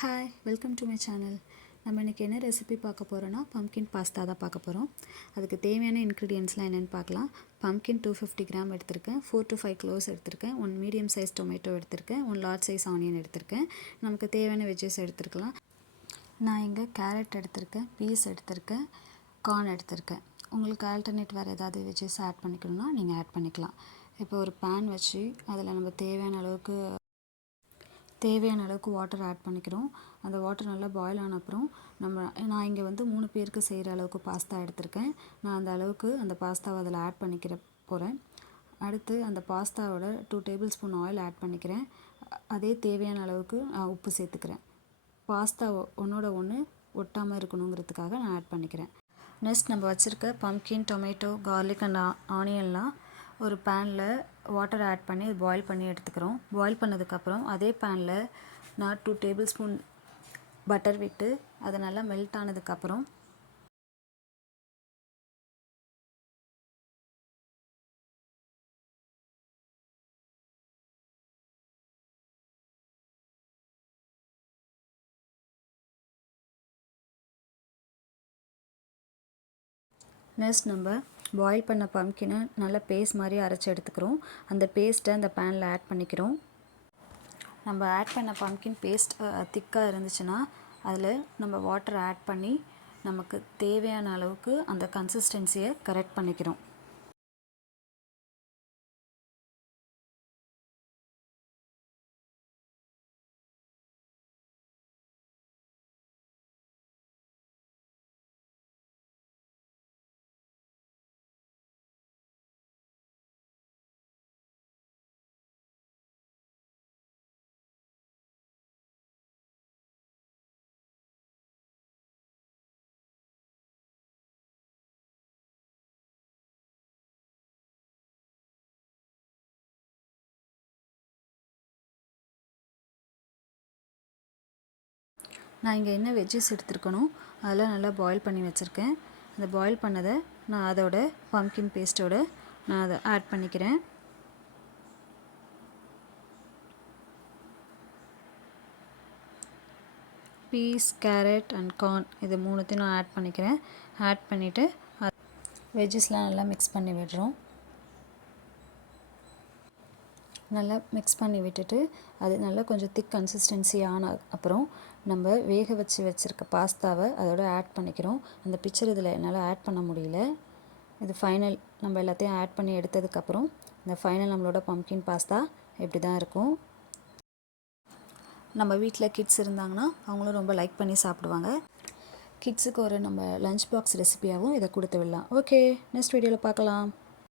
Hi, welcome to my channel. நம்ம இன்றைக்கி என்ன ரெசிபி பார்க்க போகிறோன்னா பம்கின் பாஸ்தா தான் பார்க்க போகிறோம். அதுக்கு தேவையான இன்க்ரீடியன்ட்ஸ்லாம் என்னென்னு பார்க்கலாம். பம்கின் 250 கிராம் எடுத்திருக்கேன், 4 to 5 க்ளோவ்ஸ் எடுத்திருக்கேன், 1 மீடியம் சைஸ் டொமேட்டோ எடுத்திருக்கேன், 1 லார்ஜ் சைஸ் ஆனியன் எடுத்திருக்கேன். நமக்கு தேவையான வெஜ்ஜஸ் எடுத்துருக்கலாம். நான் இங்கே கேரட் எடுத்திருக்கேன், பீஸ் எடுத்திருக்கேன், கார்ன் எடுத்திருக்கேன். உங்களுக்கு ஆல்டர்னேட் வேறு ஏதாவது வெஜ்ஜஸ் ஆட் பண்ணிக்கணும்னா நீங்கள் ஆட் பண்ணிக்கலாம். இப்போ ஒரு பேன் வச்சு அதில் நம்ம தேவையான அளவுக்கு வாட்டர் ஆட் பண்ணிக்கிறோம். அந்த வாட்டர் நல்லா பாயில் ஆன அப்புறம் நான் இங்கே வந்து 3 பேருக்கு செய்கிற அளவுக்கு பாஸ்தா எடுத்திருக்கேன். நான் அந்த அளவுக்கு அந்த பாஸ்தாவை அதில் ஆட் போகிறேன். அடுத்து அந்த பாஸ்தாவோட 2 டேபிள் ஸ்பூன் ஆயில் ஆட் பண்ணிக்கிறேன். அதே தேவையான அளவுக்கு நான் உப்பு சேர்த்துக்கிறேன். பாஸ்தா ஒன்றோட ஒன்று ஒட்டாமல் இருக்கணுங்கிறதுக்காக நான் ஆட் பண்ணிக்கிறேன். நெக்ஸ்ட் நம்ம வச்சுருக்க பம்கின், டொமேட்டோ, கார்லிக் அண்ட் ஆனியன்லாம் ஒரு பேனில் வாட்டர் ஆட் பண்ணி அது பாயில் பண்ணி எடுத்துக்கிறோம். பாயில் பண்ணதுக்கப்புறம் அதே பேனில் நான் 2 டேபிள் ஸ்பூன் பட்டர் விட்டு அது நல்லா மெல்ட் ஆனதுக்கப்புறம் நெக்ஸ்ட் நம்ம பாயில் பண்ண பம்கினை நல்லா பேஸ்ட் மாதிரி அரைச்சி எடுத்துக்கிறோம். அந்த பேஸ்ட்டை அந்த பேனில் ஆட் பண்ணிக்கிறோம். நம்ம ஆட் பண்ண பம்கின் பேஸ்ட் திக்காக இருந்துச்சுன்னா அதில் நம்ம வாட்டர் ஆட் பண்ணி நமக்கு தேவையான அளவுக்கு அந்த கன்சிஸ்டன்சியை கரெக்ட் பண்ணிக்கிறோம். நான் இங்கே என்ன வெஜ்ஜஸ் எடுத்துருக்கணும் அதெல்லாம் நல்லா பாயில் பண்ணி வச்சுருக்கேன். அந்த பாயில் பண்ணதை நான் அதோட பம்கின் பேஸ்ட்டோடு நான் அதை ஆட் பண்ணிக்கிறேன். பீஸ், கேரட் அண்ட் கார்ன் இது மூணுத்தையும் நான் ஆட் பண்ணிக்கிறேன். ஆட் பண்ணிவிட்டு வெஜ்ஜஸ்லாம் நல்லா மிக்ஸ் பண்ணி விடுறோம். நல்லா மிக்ஸ் பண்ணி விட்டுட்டு அது நல்லா கொஞ்சம் திக் கன்சிஸ்டன்சி ஆன அப்புறம் நம்ம வேக வச்சுருக்க பாஸ்தாவை அதோட ஆட் பண்ணிக்கிறோம். அந்த பிக்சர் இதில் என்னால் ஆட் பண்ண முடியல. இது ஃபைனல். நம்ம எல்லாத்தையும் ஆட் பண்ணி எடுத்ததுக்கப்புறம் இந்த ஃபைனல் நம்மளோட பம்கின் பாஸ்தா இப்படி தான் இருக்கும். நம்ம வீட்டில் கிட்ஸ் இருந்தாங்கன்னா அவங்களும் ரொம்ப லைக் பண்ணி சாப்பிடுவாங்க. கிட்ஸுக்கு ஒரு நம்ம லஞ்ச் பாக்ஸ் ரெசிபியாகவும் இதை கொடுத்து விடலாம். ஓகே, நெக்ஸ்ட் வீடியோவில் பார்க்கலாம்.